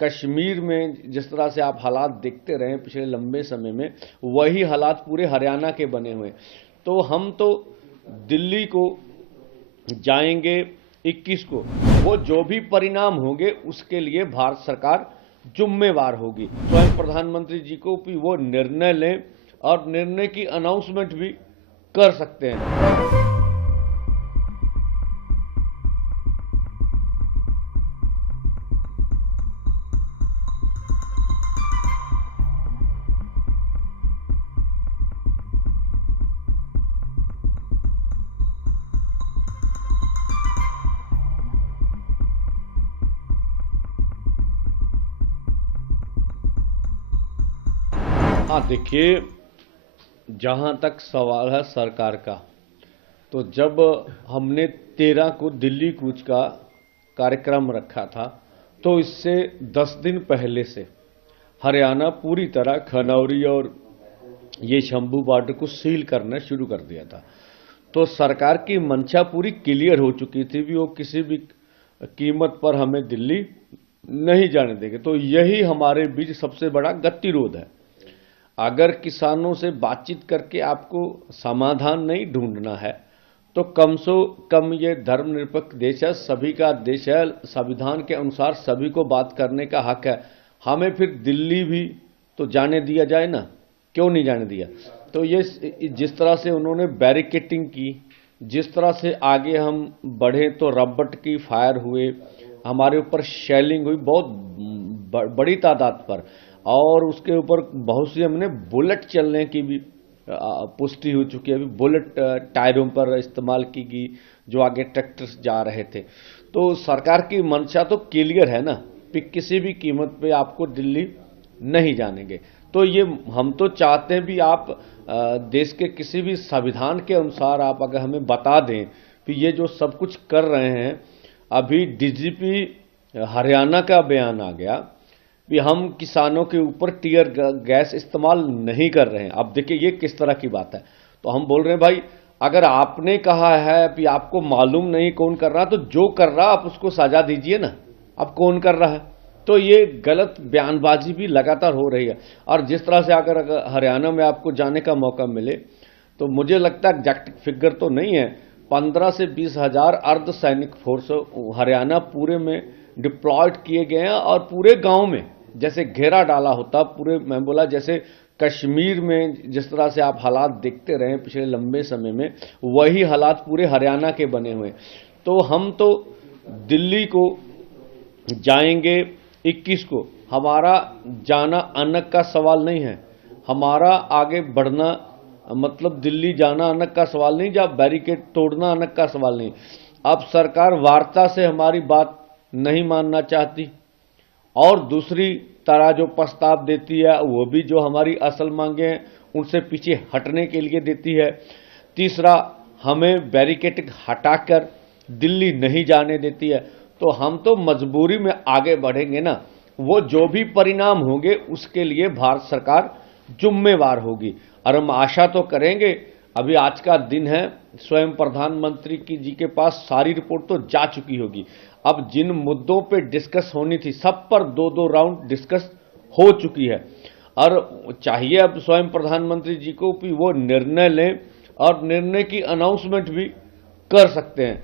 कश्मीर में जिस तरह से आप हालात देखते रहे पिछले लंबे समय में, वही हालात पूरे हरियाणा के बने हुए। तो हम तो दिल्ली को जाएंगे 21 को, वो जो भी परिणाम होंगे उसके लिए भारत सरकार जुम्मेवार होगी। स्वयं प्रधानमंत्री जी को भी वो निर्णय लें और निर्णय की अनाउंसमेंट भी कर सकते हैं। हाँ देखिए, जहाँ तक सवाल है सरकार का, तो जब हमने 13 को दिल्ली कूच का कार्यक्रम रखा था, तो इससे 10 दिन पहले से हरियाणा पूरी तरह खनौरी और ये शंभू बॉर्डर को सील करना शुरू कर दिया था। तो सरकार की मंशा पूरी क्लियर हो चुकी थी भी वो किसी भी कीमत पर हमें दिल्ली नहीं जाने देंगे। तो यही हमारे बीच सबसे बड़ा गतिरोध है। अगर किसानों से बातचीत करके आपको समाधान नहीं ढूंढना है, तो कम से कम ये धर्मनिरपेक्ष देश है, सभी का देश है, संविधान के अनुसार सभी को बात करने का हक है। हमें फिर दिल्ली भी तो जाने दिया जाए ना, क्यों नहीं जाने दिया? तो ये जिस तरह से उन्होंने बैरिकेटिंग की, जिस तरह से आगे हम बढ़े तो रबट की फायर हुए, हमारे ऊपर शेलिंग हुई बहुत बड़ी तादाद पर, और उसके ऊपर बहुत सी हमने बुलेट चलने की भी पुष्टि हो चुकी है। अभी बुलेट टायरों पर इस्तेमाल की गई जो आगे ट्रैक्टर्स जा रहे थे। तो सरकार की मंशा तो क्लियर है ना कि किसी भी कीमत पे आपको दिल्ली नहीं जानेंगे। तो ये हम तो चाहते हैं भी आप देश के किसी भी संविधान के अनुसार आप अगर हमें बता दें कि ये जो सब कुछ कर रहे हैं। अभी डीजीपी हरियाणा का बयान आ गया कि हम किसानों के ऊपर टीयर गैस इस्तेमाल नहीं कर रहे हैं। अब देखिए ये किस तरह की बात है। तो हम बोल रहे हैं भाई, अगर आपने कहा है कि आपको मालूम नहीं कौन कर रहा, तो जो कर रहा आप उसको सजा दीजिए ना, अब कौन कर रहा है। तो ये गलत बयानबाजी भी लगातार हो रही है। और जिस तरह से अगर हरियाणा में आपको जाने का मौका मिले, तो मुझे लगता है एग्जैक्ट फिगर तो नहीं है, 15 से 20 हजार अर्ध सैनिक फोर्स हरियाणा पूरे में डिप्लॉयड किए गए हैं। और पूरे गांव में जैसे घेरा डाला होता पूरे, मैं बोला जैसे कश्मीर में जिस तरह से आप हालात देखते रहे पिछले लंबे समय में, वही हालात पूरे हरियाणा के बने हुए। तो हम तो दिल्ली को जाएंगे 21 को। हमारा जाना अनक का सवाल नहीं है, हमारा आगे बढ़ना मतलब दिल्ली जाना अनक का सवाल नहीं, जब बैरिकेड तोड़ना अनक का सवाल नहीं। अब सरकार वार्ता से हमारी बात नहीं मानना चाहती, और दूसरी तरह जो प्रस्ताव देती है वो भी जो हमारी असल मांगे हैं उनसे पीछे हटने के लिए देती है। तीसरा, हमें बैरिकेड हटाकर दिल्ली नहीं जाने देती है। तो हम तो मजबूरी में आगे बढ़ेंगे ना, वो जो भी परिणाम होंगे उसके लिए भारत सरकार जुम्मेवार होगी। और हम आशा तो करेंगे, अभी आज का दिन है, स्वयं प्रधानमंत्री जी के पास सारी रिपोर्ट तो जा चुकी होगी। अब जिन मुद्दों पे डिस्कस होनी थी सब पर 2-2 राउंड डिस्कस हो चुकी है। और चाहिए अब स्वयं प्रधानमंत्री जी को भी वो निर्णय लें और निर्णय की अनाउंसमेंट भी कर सकते हैं।